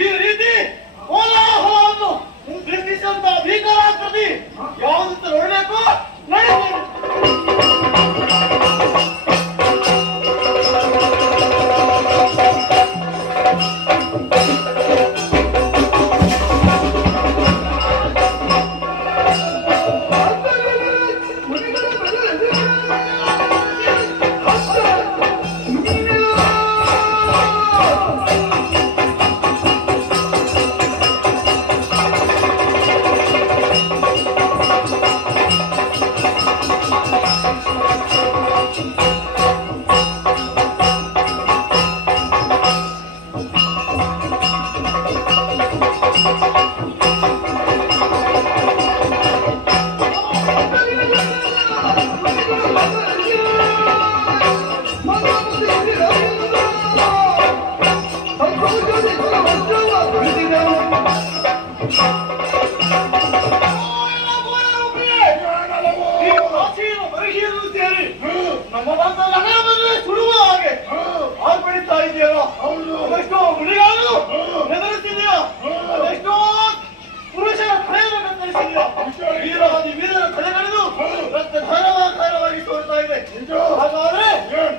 ಈ ರೀತಿ ಕೋಲಾಹಲವನ್ನು ಸೃಷ್ಟಿಸಿದಂತ ಭೀಕರಾಕೃತಿ ಯಾವುದಂತ ನೋಡಬೇಕು. ಅದೆಷ್ಟೋ ಮುಳಿಗಾಲು ಹೆದರುತ್ತಿದೆಯೋ, ಅದೆಷ್ಟೋ ಪುರುಷರ ತಲೆಯನ್ನು ಕತ್ತರಿಸಿದೆಯೋ, ವೀರಾದಿ ವೀರರ ತಲೆಗಳಿದು ರಕ್ತಧಾರವಾಗಿ ತೋರ್ತಾ ಇದೆ. ಹಾಗಾದ್ರೆ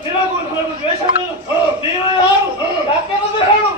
ನಿನಗೂ ನಾನು ದ್ವೇಷವೇನು? ನೀನು ಯಾರು? ಯಾಕೆ ಬಂದು ಹೇಳು.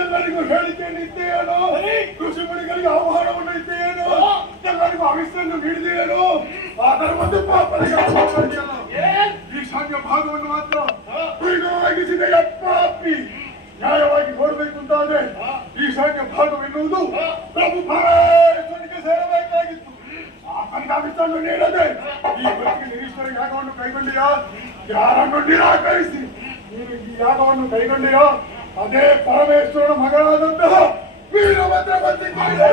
ಎಲ್ಲರಿಗೂ ಹೇಳಿಕೆ ನಿದ್ದೆಯೇನು? ಕೃಷಿ ಮಣಿಗಳಿಗೆ ಆಹ್ವಾನವನ್ನು ಇದ್ದೇನು? ಎಲ್ಲರಿಗೂ ಅವಿಸ್ಸನ್ನು ನೀಡಿದೆಯೇನು? ಅದರ ಒಂದು ಈಶಾನ್ಯ ಭಾಗವನ್ನು ಮಾತ್ರ ಉಳಿದವಾಗಿಸಿದೆಯ ಪಾಪಿ. ನ್ಯಾಯವಾಗಿ ನೋಡಬೇಕು ಅಂತಾದ್ರೆ ಈಶಾನ್ಯ ಭಾಗವೆನ್ನುವುದು ಪ್ರಭು ಪರಮೇಶ್ವರನಿಗೆ ಸೇರಬೇಕಾಗಿತ್ತು. ಆತನಿಗೆ ಅವಿಸ್ಸನ್ನು ನೀಡದೆ ಈ ಬದುಕಿಗೆ ನಿರೀಶ್ವರ ಯಾಗವನ್ನು ಕೈಗೊಂಡಿಯಾ? ಯಾರನ್ನು ನಿರಾಕರಿಸಿ ನೀನು ಈ ಯಾಗವನ್ನು ಕೈಗೊಂಡಿಯಾ? ಅದೇ ಪರಮೇಶ್ವರನ ಮಗಳಾದಂತಹ ವೀರಭದ್ರ ಬಂದಿದ್ದಾರೆ.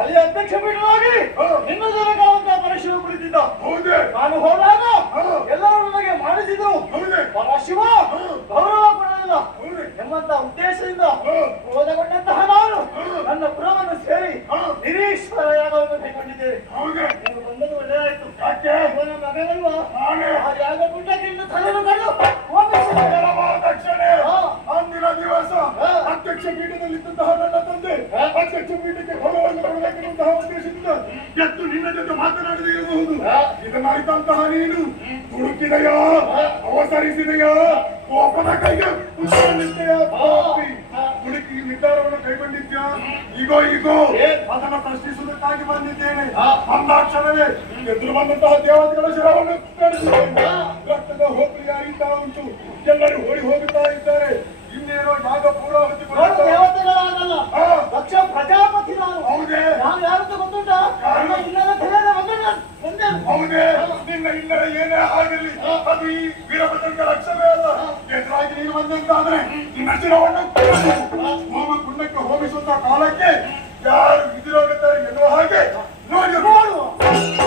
ಅಲ್ಲಿ ಅಧ್ಯಕ್ಷ ಪೀಠವಾಗಿ ನಿನ್ನ ಜನಕಾವಂತ ಪರಶಿವ ಕುಳಿತಿದ್ದ. ನಾನು ಹೋದಾಗ ಎಲ್ಲರೂ ನನಗೆ ಮಾಡಿಸಿದ್ರು. ಪರಶಿವ ಗೌರವ ಕೊಡಲಿಲ್ಲ ಎಂಬಂತ ಉದ್ದೇಶದಿಂದ ಕ್ರೋಧಗೊಂಡಂತಹ ನಾನು ನನ್ನ ಪುರವನ್ನು ಸೇರಿ ನಿರೀಶ್ವರ ಯಾಗವನ್ನು ಕೈಗೊಂಡಿದ್ದೇನೆ. ನೀವು ಬಂದದ್ದು ಒಳ್ಳೆಯಾಯ್ತು. ನನ್ನ ಮಗನಲ್ವಾ ಆ ಯಾಗ ಗುಡ್ಡಕ್ಕಿಂತ ತಲೆಯನ್ನು ಕಳೆದು ಅಂದಿನ ದಿವಸ ಅಧ್ಯಕ್ಷ ಪೀಠದಲ್ಲಿದ್ದಂತಹ ನನ್ನ ತಂದೆ ಅಧ್ಯಕ್ಷ ಪೀಠಕ್ಕೆ ಗೌರವವನ್ನು ಕೊಡಬೇಕೆನ್ನುವಂತಹ ಉದ್ದೇಶದಿಂದ ಎದ್ದು ನಿನ್ನ ಜೊತೆ ಮಾತನಾಡದೇ ಇರಬಹುದು. ಇದನ್ನಾಯ್ತಂತಹ ನೀನು ಹುಡುಕಿದೆಯಾ? ಅವಸರಿಸಿದೆಯಾ? ಕೋಪದ ಕೈಗೆ ಪುಷ್ಪನಿದ್ದೆಯಾ? ಪಾಪಿ ಹುಡುಕಿ ನಿರ್ಧಾರವನ್ನು ಕೈಗೊಂಡಿದ್ಯಾ? ಈಗೋ ಅದನ್ನು ಪ್ರಶ್ನಿಸುವುದಕ್ಕಾಗಿ ಬಂದಿದ್ದೇನೆ. ಅಂದಾಕ್ಷರವೇ ಎದುರು ಬಂದಂತಹ ದೇವತೆಗಳ ಶಿರವನ್ನು ಕಡಿಸಿದ್ದೇನೆ. ರಕ್ತದ ಹೋಪಳಿ ಹರಿತಾ ಉಂಟು. ಎಲ್ಲರೂ ಓಡಿ ಹೋಗುತ್ತಾ ಇದ್ದಾರೆ. ಇನ್ನೇನೋ ಯಾಗ ಪೂರ್ವಾಹುತಿ ದೇವತೆಗಳಾಗಲ್ಲ, ದಕ್ಷ ಪ್ರಜಾಪತಿ ನಾನು. ನಾನು ಯಾರಂತ ಗೊತ್ತುಂಟ? ಹೌದೇ, ನಿನ್ನ ಇಲ್ಲದ ಏನೇ ಆಗಲಿ ಅದು ಈ ವೀರಭದ್ರನ ಲಕ್ಷ್ಯವೇ ಅಲ್ಲ. ಎದುರಾಗಿ ನೀನು ಬಂದಂತಾದ್ರೆ ನಿನ್ನ ಶಿರವನ್ನು ಹೋಮ ಕುಂಡಕ್ಕೆ ಹೋಮಿಸುವಂತ ಕಾಲಕ್ಕೆ ಯಾರು ವಿಧಿರೋಗುತ್ತಾರೆ ಎನ್ನುವ ಹಾಗೆ ನೋಡಿ ನೋಡುವ